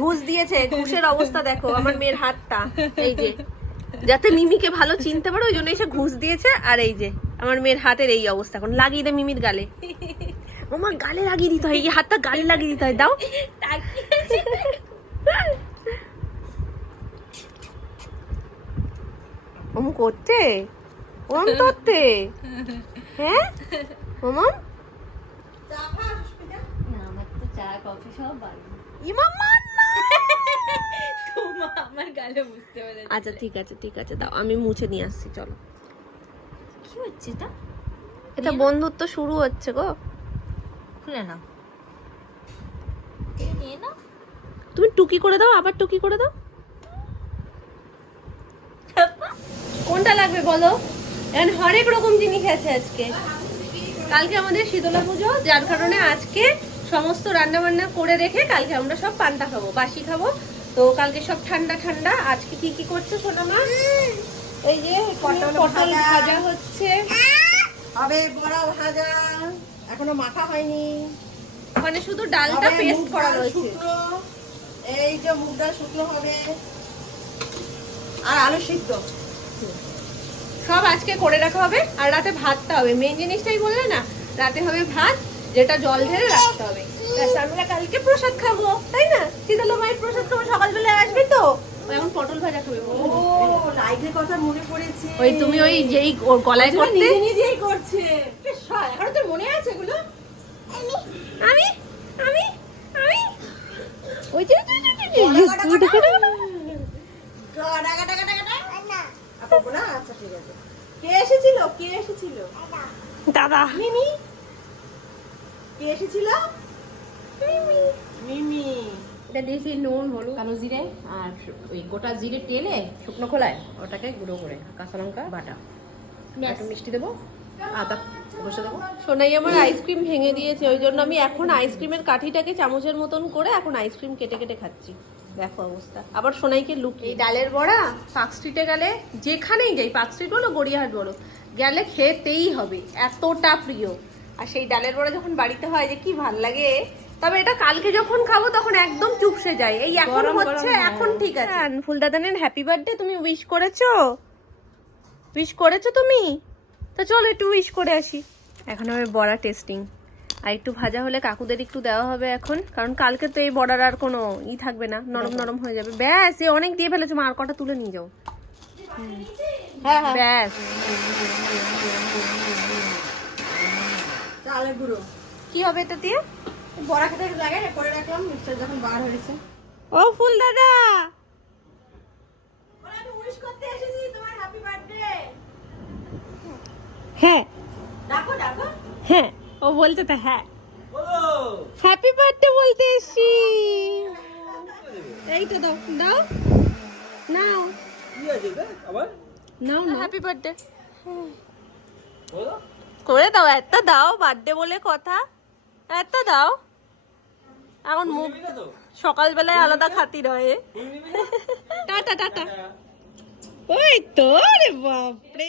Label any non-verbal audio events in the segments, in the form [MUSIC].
ঘুষ দিয়েছে ঘুষের অবস্থা দেখো আমার মেয়ের হাতটা এই যে। যাতে মিমিকে ভালো চিনতে পারো ওই জন্য এসে ঘুষ দিয়েছে আর এই যে আমার মেয়ের হাতের এই অবস্থা এখন লাগিয়ে দে মিমির গালে। আমার গালে লাগিয়ে দিতে হয় এই হাতটা গালে লাগিয়ে দিতে হয় দাও। ওম করতে ওম করতে হ্যাঁ ওমম না আমার গালে বুঝতে পেরেছি। আচ্ছা ঠিক আছে ঠিক আছে দাও আমি মুছে নিয়ে আসছি চলো। কি হচ্ছে এটা? এটা বন্ধুত্ব শুরু হচ্ছে গো। খুলে না নিয়ে না তুমি টুকি করে দাও আবার টুকি করে দাও। কোনটা লাগবে বলো? এখন হরেক রকম জিনিস আছে আজকে। কালকে আমাদের শীতলা পুজো যার কারণে আজকে সমস্ত রান্না বান্না করে রেখে কালকে আমরা সব পান্তা খাব বাসি খাব তো কালকে সব ঠান্ডা ঠান্ডা। আজকে কি কি করছে সোনা মা? এই যে পটল পটল ভাজা। হচ্ছে। হবে বড়া ভাজা। এখনও মাখা হয়নি। মানে শুধু ডালটা পেস্ট করা রয়েছে। এই যে মুগ ডাল শুকনো হবে। আর আলু সিদ্ধ। সব আজকে করে রাখা হবে। আর রাতে ভাতটা হবে। মেন জিনিসটাই বললে না রাতে হবে ভাত যেটা জল ঢেলে রাখতে হবে। আমরা কালকে প্রসাদ খাব তাই না? শীতলা মায়ের প্রসাদ খাব সকালবেলা আসবে তো। এখন পটল ভাজা খাবে ও। লাইটের কথা মনে পড়েছে। ওই তুমি ওই যেই ওর গলায় করতে নিজে নিজেই করছে। বেশ, তো মনে আছে এগুলো? আমি? আমি? আমি? ওই যে? আচ্ছা ঠিক আছে। কে এসেছিল? কে এসেছিল? দাদা। মিমি? কে এসেছিল? মিমি মিমি এটা দিয়েছি নুন হলুদ কালো জিরে আর ওই গোটা জিরে টেলে শুকনো খোলায় ওটাকে গুঁড়ো করে কাঁচা লঙ্কা বাটা। একটু মিষ্টি দেবো আদা বসে দেবো। সোনাই আমার আইসক্রিম ভেঙে দিয়েছে ওই জন্য আমি এখন আইসক্রিমের কাঠিটাকে চামচের মতন করে এখন আইসক্রিম কেটে কেটে খাচ্ছি। দেখো অবস্থা। আবার সোনাইকে লুক এই ডালের বড়া পার্ক স্ট্রিটে গেলে যেখানেই যাই পার্ক স্ট্রিট বলো গড়িয়াহাট বলো গেলে খেতেই হবে এতটা প্রিয়। আর সেই ডালের বড়া যখন বাড়িতে হয় যে কি ভালো লাগে তবে এটা কালকে যখন খাব তখন একদম চুপসে যায়। এই এখন হচ্ছে হ্যাঁ। এখন ঠিক আছে। ফুলদাদা নেন হ্যাপি বার্থডে তুমি উইশ করেছ? উইশ করেছ তুমি? তো চলো একটু উইশ করে আসি। এখন হবে বড়া টেস্টিং আর একটু ভাজা হলে কাকুদের একটু দেওয়া হবে এখন। কারণ কালকে তো এই বড়ার আর কোনো ই থাকবে না নরম নরম হয়ে যাবে। ব্যাস এ অনেক দিয়ে ফেলেছো মা আর কটা তুলে নিয়ে যাও। হ্যাঁ হ্যাঁ। ব্যাস। কি হবে এটা দিয়ে? বড়া খেতে লাগে করে রাখলাম মিক্সচার যখন বার হয়েছে ও ফুল দাদা! আমি উইশ করতে এসেছি তোমার হ্যাপি বার্থডে হ্যাঁ। হ্যাঁ ও বলতে তো হ্যাঁ। হ্যাপি বার্থডে বলতে এসছি। [LAUGHS] এইটা দাও দাও। নাও। নাও না হ্যাপি বার্থডে করে দাও একটা দাও বার্থডে বলে কথা। একটা দাও। এখন মুখ সকালবেলায় আলাদা খাতির হয়। Tata tata. ওই তো রে বাপরে।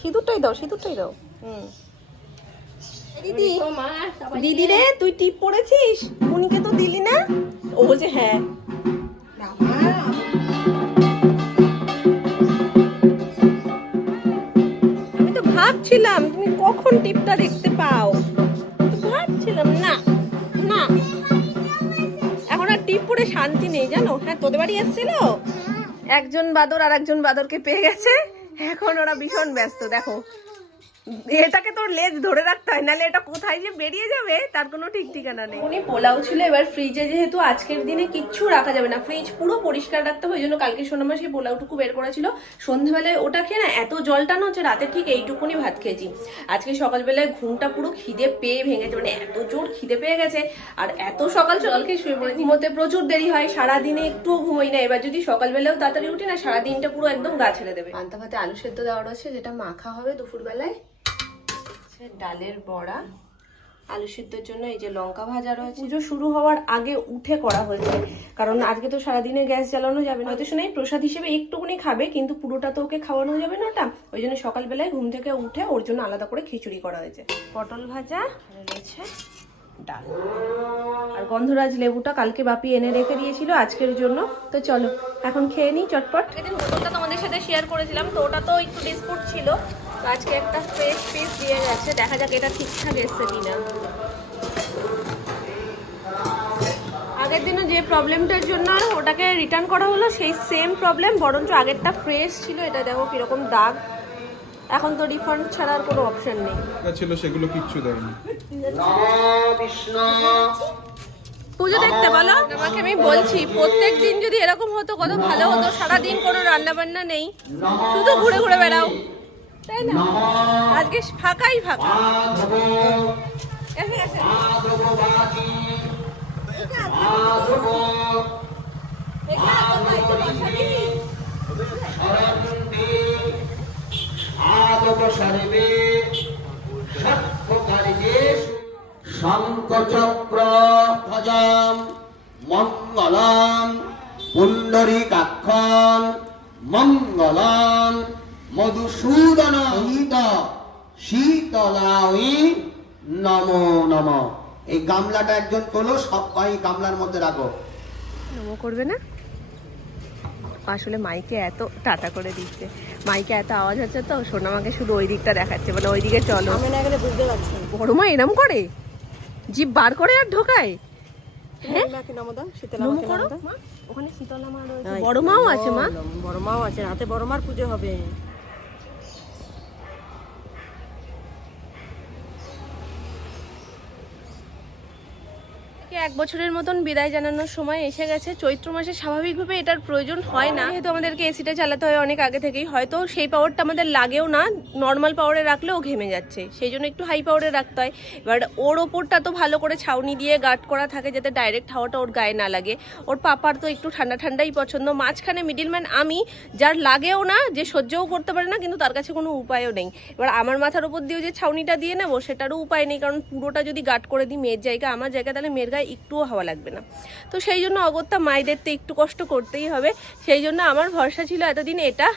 সিঁদুরটাই দাও সিঁদুরটাই দাও। হুম। দিদি। দিদি রে তুই টিপ পড়েছিস? উনিকে তো দিলি না? ও বলছে হ্যাঁ। আমি তো ভাবছিলাম তুমি কখন টিপটা দেখতে পাও? তো ভাবছিলাম না না। এখন আর টিপ পরে শান্তি নেই জানো? হ্যাঁ তোদের বাড়ি এসেছিল? একজন বাদর আর একজন বাদরকে পেয়ে গেছে? এখন ওরা ভীষণ ব্যস্ত দেখো। এটাকে তোর লেজ ধরে রাখতে হয় নাহলে এটা কোথায় যে বেরিয়ে যাবে তার কোনো ঠিক ঠিকানা নেই। উনি পোলাও ছিল এবার ফ্রিজে যেহেতু আজকের দিনে কিচ্ছু রাখা যাবে না। ফ্রিজ পুরো পরিষ্কার রাখতে হবে ওই জন্য কালকে সোনামা সেই পোলাওটুকু বের করেছিল। সন্ধ্যাবেলায় ওটা খেয়ে না এত জল টানো হচ্ছে রাতে ঠিক এইটুকুনি ভাত খেয়েছি। আজকে সকালবেলায় ঘুমটা পুরো খিদে পেয়ে ভেঙেছে মানে এত জোর খিদে পেয়ে গেছে আর এত সকাল সকাল খেয়ে শুয়ে পড়েছি। ঘুমোতে প্রচুর দেরি হয় সারাদিনে একটু ঘুমোই না। এবার যদি সকালবেলাও তাড়াতাড়ি উঠি না সারাদিনটা পুরো একদম গা ছেড়ে দেবে। পান্তা ভাতে আলু সেদ্ধ দেওয়া রয়েছে যেটা মাখা হবে দুপুরবেলায় হচ্ছে ডালের বড়া আলু সিদ্ধর জন্য এই যে লঙ্কা ভাজা রয়েছে। পুজো শুরু হওয়ার আগে উঠে করা হয়েছে কারণ আজকে তো সারাদিনে গ্যাস জ্বালানো যাবে না। হয়তো শোনাই প্রসাদ হিসেবে একটুকুনি খাবে কিন্তু পুরোটা তো ওকে খাওয়ানো যাবে না ওটা। ওই জন্য সকালবেলায় ঘুম থেকে উঠে ওর জন্য আলাদা করে খিচুড়ি করা হয়েছে। পটল ভাজা রয়েছে ডাল। আর গন্ধরাজ লেবুটা কালকে বাপি এনে রেখে দিয়েছিল আজকের জন্য। তো চলো এখন খেয়ে নিই চটপট। বোতলটা তোমাদের সাথে শেয়ার করেছিলাম তো ওটা তো একটু ডিসপুট ছিল। তো আজকে একটা ফ্রেশ পিস দিয়ে গেছে দেখা যাক এটা ঠিকঠাক এসছে কিনা। আগের দিনও যে প্রবলেমটার জন্য ওটাকে রিটার্ন করা হলো সেই সেম প্রবলেম বরঞ্চ আগেরটা ফ্রেশ ছিল। এটা দেখো কীরকম দাগ এখন তো রিফান্ড ছাড়া আর কোনো অপশন নেই। ছিল সেগুলো কিচ্ছু দেয়নি। পুজো দেখতে বলো। আমাকে আমি বলছি প্রত্যেক দিন যদি এরকম হতো কত ভালো হতো। সারাদিন কোনো রান্না বান্না নেই। শুধু ঘুরে ঘুরে বেড়াও। তাই না? আজকে ফাঁকাই ফাঁকা। ধ্বজাম মঙ্গলাম। পুণ্ডরীকাক্ষম মঙ্গলাম। মধুসূদন হিত শীতলাই নমো নম। এই গামলাটা একজন তোলো সবাই গামলার মধ্যে রাখো। নমো করবে না? আসলে মাইকে এত টাটা করে দিচ্ছে। মাইকে এত আওয়াজ হচ্ছে তো সোনামাকে শুধু ওই দিকটা দেখাচ্ছে মানে ওই দিকে চলো। আমি না গেলে বুঝতে পারছি। বড় মা এরম করে? জিভ বার করে আর ঢোকায়? করো। মা ওখানে শীতলা মা রয়েছে। বড় মাও আছে মা। বড় মাও আছে রাতে বড় মার পুজো হবে। এক বছরের মতন বিদায় জানানোর সময় এসে গেছে। চৈত্র মাসে স্বাভাবিকভাবে এটার প্রয়োজন হয় না। যেহেতু আমাদেরকে এসিটা চালাতে হয় অনেক আগে থেকেই, হয়তো সেই পাওয়ারটা আমাদের লাগেও না। নর্মাল পাওয়ারে রাখলেও ঘেমে যাচ্ছে। সেই জন্য একটু হাই পাওয়ারে রাখতে হয়। এবার ওর ওপরটা তো ভালো করে ছাউনি দিয়ে গার্ড করা থাকে যাতে ডাইরেক্ট হাওয়াটা ওর গায়ে না লাগে। ওর পাপার তো একটু ঠান্ডা ঠান্ডাই পছন্দ। মাঝখানে মিডিলম্যান আমি, যার লাগেও না, যে সহ্যও করতে পারে না, কিন্তু তার কাছে কোনো উপায়ও নেই। এবার আমার মাথার উপর দিয়েও যে ছাউনিটা দিয়ে নেব, সেটারও উপায় নেই। কারণ পুরোটা যদি গার্ড করে দিই, মেয়ের জায়গা, আমার জায়গা, তাহলে মেয়ের গায়ে একটুও হাওয়া লাগবে না। তো সেই জন্য অগত্যা মায়েদের তো একটু কষ্ট করতেই হবে। সেই জন্য আমার ভরসা ছিল এতদিন এটা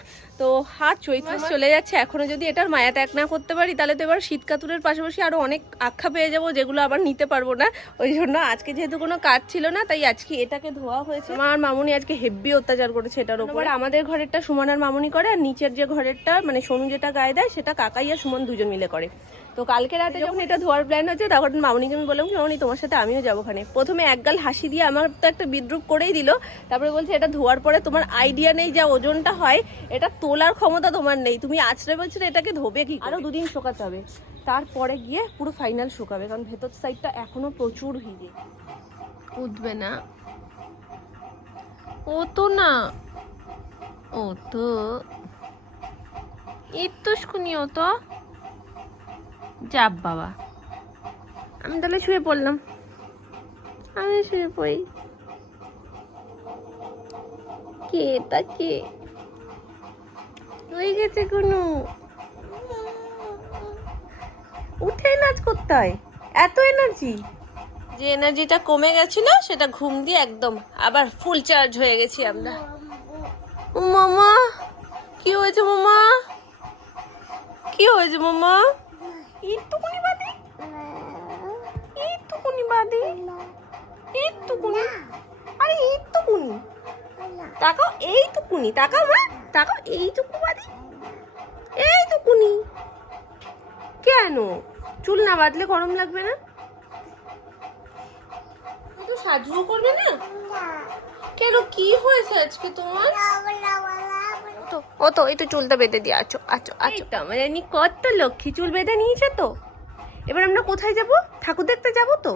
তো হাত চৈত্র মাস চলে যাচ্ছে। এখনও যদি এটার মায়া ত্যাগ না করতে পারি তাহলে তো এবার শীত কাতুরের পাশাপাশি আরও অনেক আখ্যা পেয়ে যাব যেগুলো আবার নিতে পারব না। ওই জন্য আজকে যেহেতু কোনো কাজ ছিল না তাই আজকে এটাকে ধোয়া হয়েছে। আমার মামুনি আজকে হেভি অত্যাচার করেছে এটার উপর আমাদের ঘরেরটা সুমন আর মামুনি করে আর নিচের যে ঘরেরটা মানে সোনু যেটা গায়ে দেয় সেটা কাকাই আর সুমন দুজন মিলে করে। তো কালকে রাতে যখন এটা ধোয়ার প্ল্যান হচ্ছে তখন মামুনিকে আমি বললাম কি মামুনি তোমার সাথে আমিও যাব ওখানে। প্রথমে একগাল হাসি দিয়ে আমার তো একটা বিদ্রুপ করেই দিল। তারপরে বলছে এটা ধোয়ার পরে তোমার আইডিয়া নেই যা ওজনটা হয় এটা তোলার ক্ষমতা তোমার নেই। তুমি আছড়ে বলছো এটাকে ধোবে কি আরও দুদিন শোকাতে হবে। তারপরে গিয়ে পুরো ফাইনাল শুকাবে কারণ ভেতর সাইডটা এখনও প্রচুর ভিজে। উঠবে না। ও তো না। ও তো। ইত্তুসকুনি ও তো। যাব বাবা। আমি তাহলে শুয়ে পড়লাম। আমি শুয়ে পড়ি। কে তা কে? হয়ে গেছে কোনো। উঠে নাচ করতে হয়। এত এনার্জি। যে এনার্জিটা কমে গেছিল সেটা ঘুম দিয়ে একদম আবার ফুল চার্জ হয়ে গেছি আমরা। ও মামা কি হয়েছে মামা? কি কি হয়েছে মামা? একটুকুনি বাদে। একটুকুনি বাদে। একটুকুনি আরে একটুকুনি তাকাও এইটুকুনি। তাকাও মা তাকাও এইটুকু বাদে? এইটুকুনি? কেন? চুল না বাঁধলে গরম লাগবে না? একটু সাজুও করবে না? কেন কি হয়েছে আজকে তোমার? ও তো এই তো চুলটা বেঁধে দিয়ে আছো আছো আছো। তো আমার জানি কত লক্ষ্মী চুল বেঁধে নিয়েছে তো। এবার আমরা কোথায় যাব? ঠাকুর দেখতে যাব তো?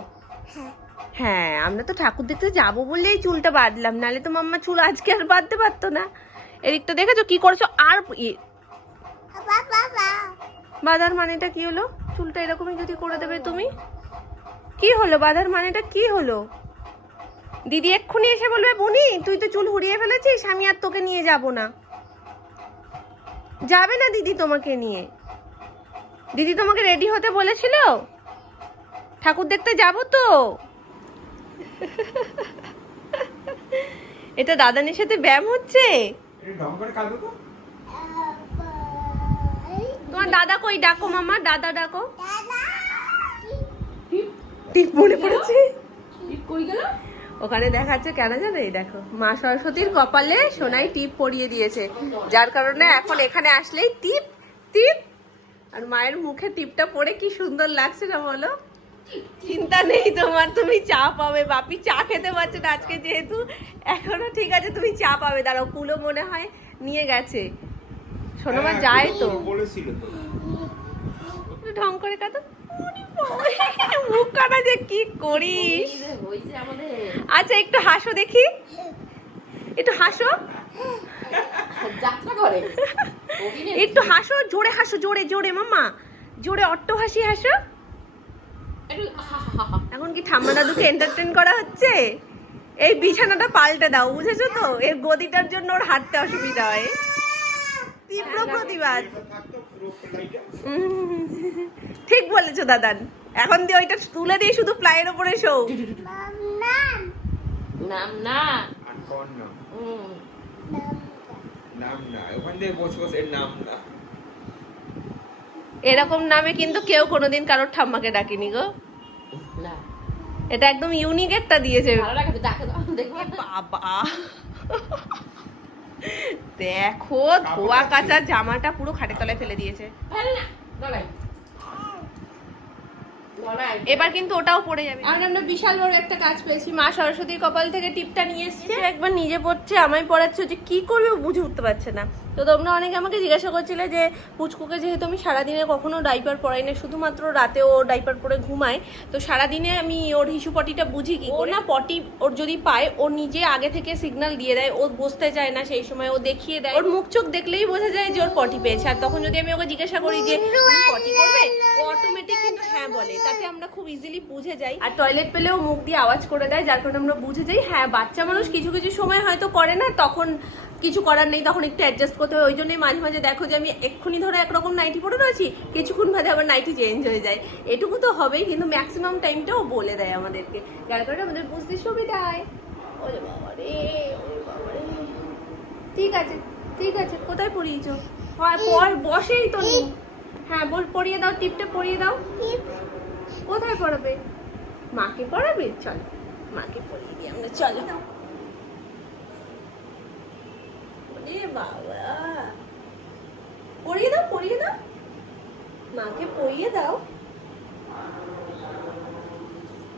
হ্যাঁ আমরা তো ঠাকুর দেখতে যাব বলেই চুলটা বাঁধলাম। নালে তো মাম্মা চুল আজকে আর বাঁধতে পারতো না। এদিকটা দেখেছ? কি করেছ? আর বাঁধার মানেটা কি হলো? চুলটা এরকমই যদি করে দেবে তুমি? কি হলো? বাঁধার মানেটা কি হলো? দিদি এক্ষুনি এসে বলবে বুনি তুই তো চুল হুড়িয়ে ফেলেছিস আমি আর তোকে নিয়ে যাব না। যাবে না দিদি তোমাকে নিয়ে। দিদি তোমাকে রেডি হতে বলেছিল? ঠাকুর দেখতে যাব তো? এটা দাদানের সাথে ব্যায়াম হচ্ছে? তোমার দাদা কই? ডাকো মামা দাদা ডাকো। টিপ মনে পড়েছে। কই গেল? ওখানে দেখাচ্ছে কেন জানো? এই দেখো মা সরস্বতীর কপালে সোনাই টিপ পরিয়ে দিয়েছে। যার কারণে এখন এখানে আসলেই টিপ টিপ। আর মায়ের মুখে টিপটা পরে কি সুন্দর লাগছে না বলো? চিন্তা নেই তোমার তুমি চা পাবে। বাপি চা খেতে পারছে না আজকে যেহেতু। এখনও ঠিক আছে তুমি চা পাবে। দাঁড়াও কুলো মনে হয় নিয়ে গেছে। সোনামা যায় তো। তো। ঢং করে কাটো। মুখ কাটা যে কি করিস আচ্ছা একটু হাসো দেখি। একটু হাসো। [LAUGHS] একটু হাসো জোরে হাসো জোরে জোরে মামা জোরে অট্ট হাসি হাসো। এখন কি ঠাম্মা দাদুকে এন্টারটেন করা হচ্ছে এই বিছানাটা পাল্টে দাও বুঝেছ তো এর গদিটার জন্য ওর হাঁটতে অসুবিধা হয় তীব্র প্রতিবাদ ঠিক বলেছ দাদান এখন দিয়ে ওইটা তুলে দিয়ে শুধু প্লাইয়ের ওপরে শো নাম না নাম না ওখান থেকে বসে বসে নাম না এরকম নামে কিন্তু কেউ কোনোদিন কারোর ঠাম্মাকে ডাকেনি গো। না। এটা একদম ইউনিক একটা দিয়েছে বাবা। দেখো ধোয়া কাচা জামাটা পুরো খাটের তলায় ফেলে দিয়েছে। এবার কিন্তু ওটাও পড়ে যাবে। আর আমরা বিশাল বড় একটা কাজ পেয়েছি। মা সরস্বতীর কপাল থেকে টিপটা নিয়ে এসেছে। একবার নিজে পড়ছে আমায় পড়াচ্ছে যে কি করবে বুঝে উঠতে পারছে না। তো তোমরা অনেকে আমাকে জিজ্ঞাসা করছিলে যে পুচকুকে যেহেতু আমি সারাদিনে কখনো ডাইপার পরাই না শুধুমাত্র রাতে ও ডাইপার পরে ঘুমায় তো সারাদিনে আমি ওর হিসু পটিটা বুঝি কি ও না পটি ওর যদি পায় ও নিজে আগে থেকে সিগন্যাল দিয়ে দেয় ও বসতে চায় না সেই সময় ও দেখিয়ে দেয়। ওর মুখ চোখ দেখলেই বোঝা যায় যে ওর পটি পেয়েছে। আর তখন যদি আমি ওকে জিজ্ঞাসা করি যে পটি করবে ও অটোমেটিক কিন্তু হ্যাঁ বলে। তাতে আমরা খুব ইজিলি বুঝে যাই। আর টয়লেট পেলেও মুখ দিয়ে আওয়াজ করে দেয় যার কারণে আমরা বুঝে যাই হ্যাঁ বাচ্চা মানুষ কিছু কিছু সময় হয়তো করে না তখন কিছু করার নেই, তখন একটু অ্যাডজাস্ট করতে হয়। ওই জন্যই মাঝে মাঝে দেখো যে আমি এক্ষুনি ধরো একরকম নাইটি পরে রয়েছি, কিছুক্ষণ বাদে আবার নাইটি চেঞ্জ হয়ে যায়। এটুকু তো হবেই, কিন্তু ম্যাক্সিমাম টাইমটাও বলে দেয় আমাদেরকে। যার কারণে আমাদের বুঝতে সুবিধা হয় ওরে ঠিক আছে ঠিক আছে, কোথায় পড়িয়েছ? হয়, পর, বসেই তো নেই। হ্যাঁ বল, পড়িয়ে দাও, টিপটা পড়িয়ে দাও। কোথায় পড়াবে? মাকে পড়াবে? চল, মাকে পড়িয়ে দিই আমরা। চলো। ওরে বাবা। পড়িয়ে দাও পড়িয়ে দাও। মাকে পড়িয়ে দাও।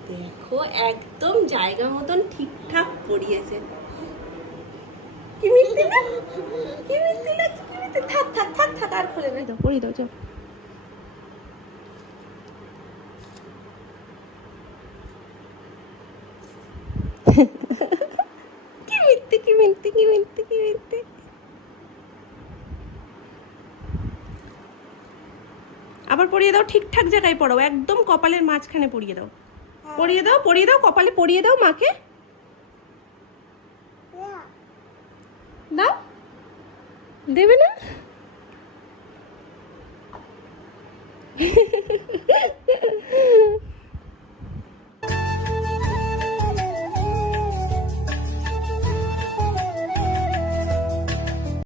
দেখো একদম জায়গা মতন ঠিকঠাক পড়িয়েছে কি না? কি কি থাক থাক থাক থাক আর খুলে না। দাও পড়িয়ে দাও চল কি মিথ্যে কি মিথ্যে কি মিথ্যে কি মিথ্যে? আবার পরিয়ে দাও, ঠিকঠাক জায়গায় পড়াও, একদম কপালের মাঝখানে পরিয়ে দাও। পরিয়ে দাও পরিয়ে দাও, কপালে পরিয়ে দাও মাকে। দাও। দেবে না? [LAUGHS]